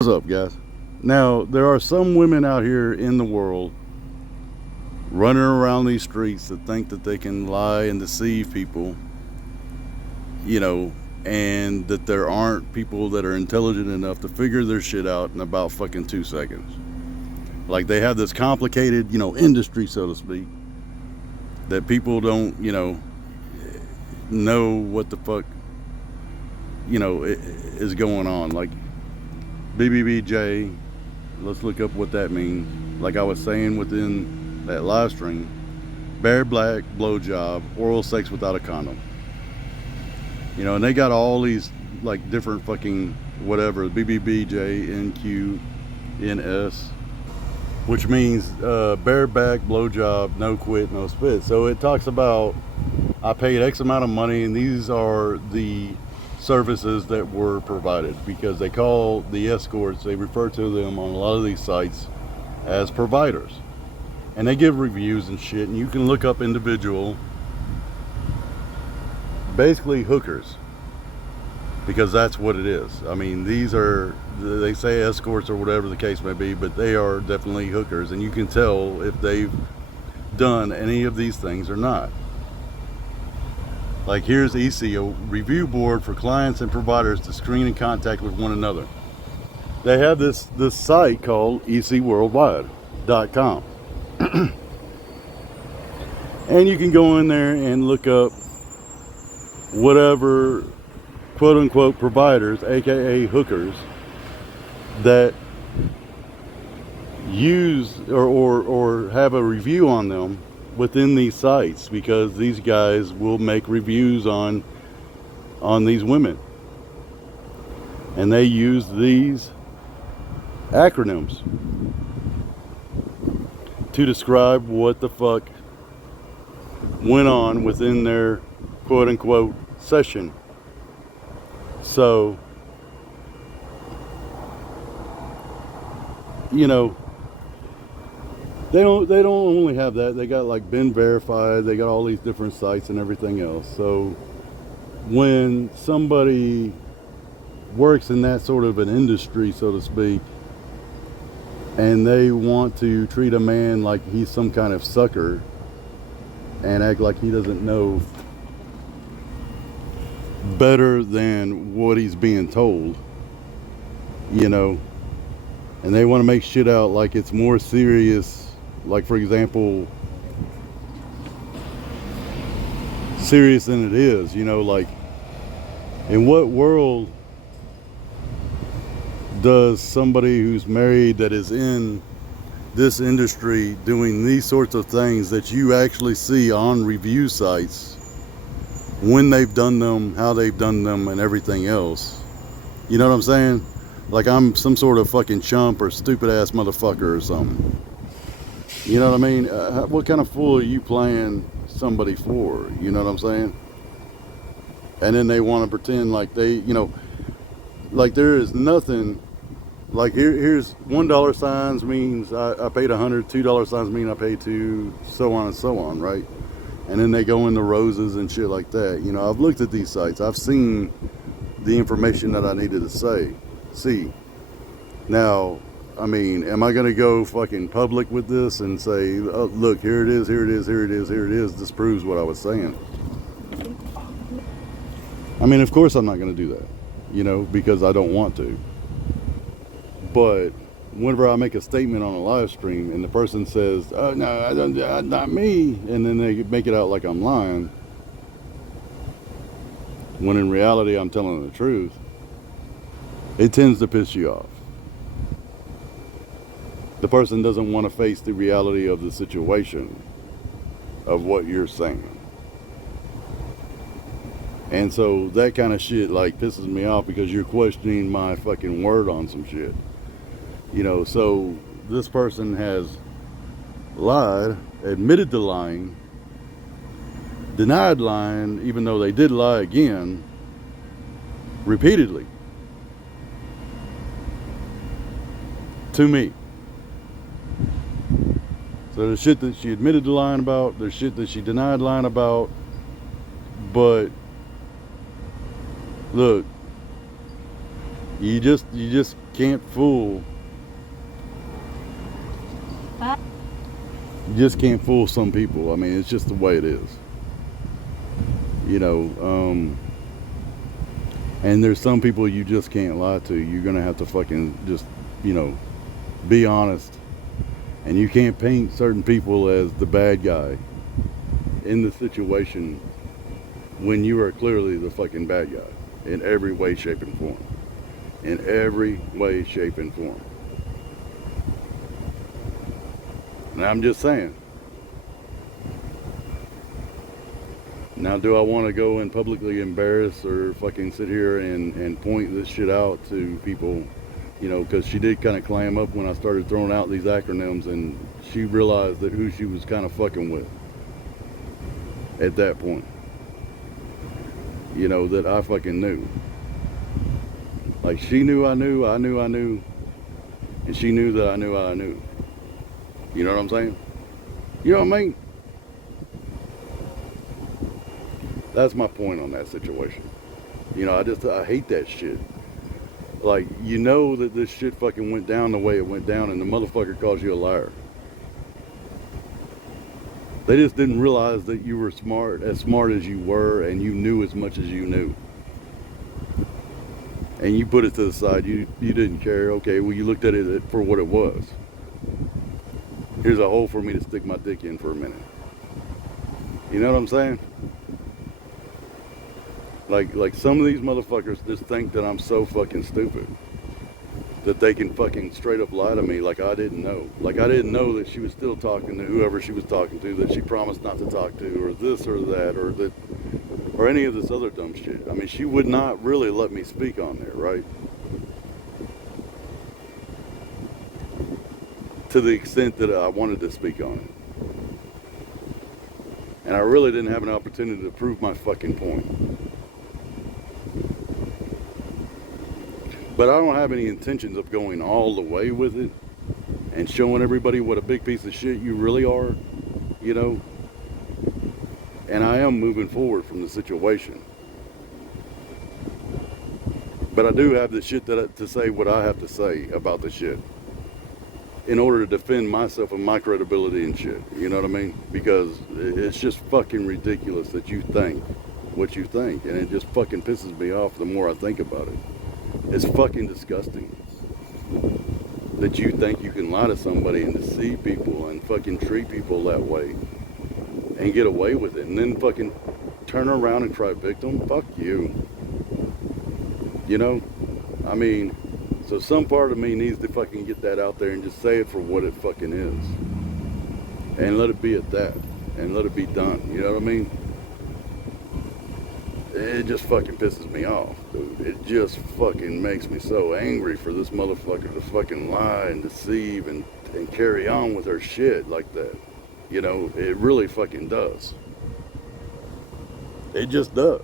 What's up, guys? Now, there are some women out here in the world running around these streets that think that they can lie and deceive people, you know, and that there aren't people that are intelligent enough to figure their shit out in about fucking 2 seconds. Like they have this complicated, industry, so to speak, that people don't, know what the fuck, is going on. Like BBBJ, let's look up what that means. Like I was saying within that live stream, bare black blowjob, oral sex without a condom. And they got all these like different fucking whatever, BBBJ, NQ, NS, which means bare back blowjob, no quit, no spit. So it talks about I paid X amount of money, and these are the services that were provided, because they call the escorts, they refer to them on a lot of these sites as providers, and they give reviews and shit, and you can look up individual, basically hookers, because that's what it is. I mean, these are, they say escorts or whatever the case may be, but they are definitely hookers, and you can tell if they've done any of these things or not. Like here's EC, a review board for clients and providers to screen and contact with one another. They have this site called ecworldwide.com. And you can go in there and look up whatever quote unquote providers, aka hookers, that use or have a review on them within these sites, because these guys will make reviews on these women, and they use these acronyms to describe what the fuck went on within their quote unquote session. So they don't only have that. They got like been verified. They got all these different sites and everything else. So when somebody works in that sort of an industry, so to speak, and they want to treat a man like he's some kind of sucker and act like he doesn't know better than what he's being told, and they want to make shit out like it's more serious. Like, for example, serious than it is, like, in what world does somebody who's married that is in this industry doing these sorts of things that you actually see on review sites, when they've done them, how they've done them, and everything else? You know what I'm saying? Like I'm some sort of fucking chump or stupid ass motherfucker or something. You know what I mean? What kind of fool are you playing somebody for? You know what I'm saying? And then they want to pretend like they, like there is nothing. Like here's $1 signs means I paid 100. $2 signs mean I paid 2, so on and so on, right? And then they go into roses and shit like that. I've looked at these sites. I've seen the information that I needed to see. Now, I mean, am I going to go fucking public with this and say, oh, look, here it is, here it is, here it is, here it is. This proves what I was saying. I mean, of course I'm not going to do that, because I don't want to. But whenever I make a statement on a live stream and the person says, oh, no, I don't, not me, and then they make it out like I'm lying, when in reality I'm telling the truth, it tends to piss you off. The person doesn't want to face the reality of the situation of what you're saying. And so that kind of shit like pisses me off, because you're questioning my fucking word on some shit. So this person has lied, admitted to lying, denied lying, even though they did lie again, repeatedly, to me. So there's shit that she admitted to lying about, there's shit that she denied lying about, but look, You just can't fool. You just can't fool some people. I mean, it's just the way it is. You know, and there's some people you just can't lie to. You're gonna have to fucking just, you know, be honest. And you can't paint certain people as the bad guy in the situation when you are clearly the fucking bad guy in every way, shape, and form. In every way, shape, and form. And I'm just saying. Now, do I want to go and publicly embarrass or fucking sit here and point this shit out to people? You know, because she did kind of clam up when I started throwing out these acronyms, and she realized that who she was kind of fucking with at that point. You know, that I fucking knew. Like, she knew I knew, I knew I knew, and she knew that I knew I knew. You know what I'm saying? You know what I mean? That's my point on that situation. You know, I hate that shit. Like, you know that this shit fucking went down the way it went down, and the motherfucker calls you a liar. They just didn't realize that you were smart as you were, and you knew as much as you knew. And you put it to the side. You didn't care. Okay, well, you looked at it for what it was. Here's a hole for me to stick my dick in for a minute. You know what I'm saying? Like some of these motherfuckers just think that I'm so fucking stupid that they can fucking straight up lie to me like I didn't know. Like I didn't know that she was still talking to whoever she was talking to, that she promised not to talk to, or this or that, or any of this other dumb shit. I mean, she would not really let me speak on there, right? To the extent that I wanted to speak on it. And I really didn't have an opportunity to prove my fucking point. But I don't have any intentions of going all the way with it and showing everybody what a big piece of shit you really are, you know? And I am moving forward from the situation. But I do have the shit to say what I have to say about the shit in order to defend myself and my credibility and shit. You know what I mean? Because it's just fucking ridiculous that you think what you think. And it just fucking pisses me off the more I think about it. It's fucking disgusting that you think you can lie to somebody and deceive people and fucking treat people that way and get away with it, and then fucking turn around and cry victim. Fuck you. You know? I mean, so some part of me needs to fucking get that out there and just say it for what it fucking is. And let it be at that. And let it be done. You know what I mean? It just fucking pisses me off, dude. It just fucking makes me so angry for this motherfucker to fucking lie and deceive and carry on with her shit like that. You know, it really fucking does. It just does.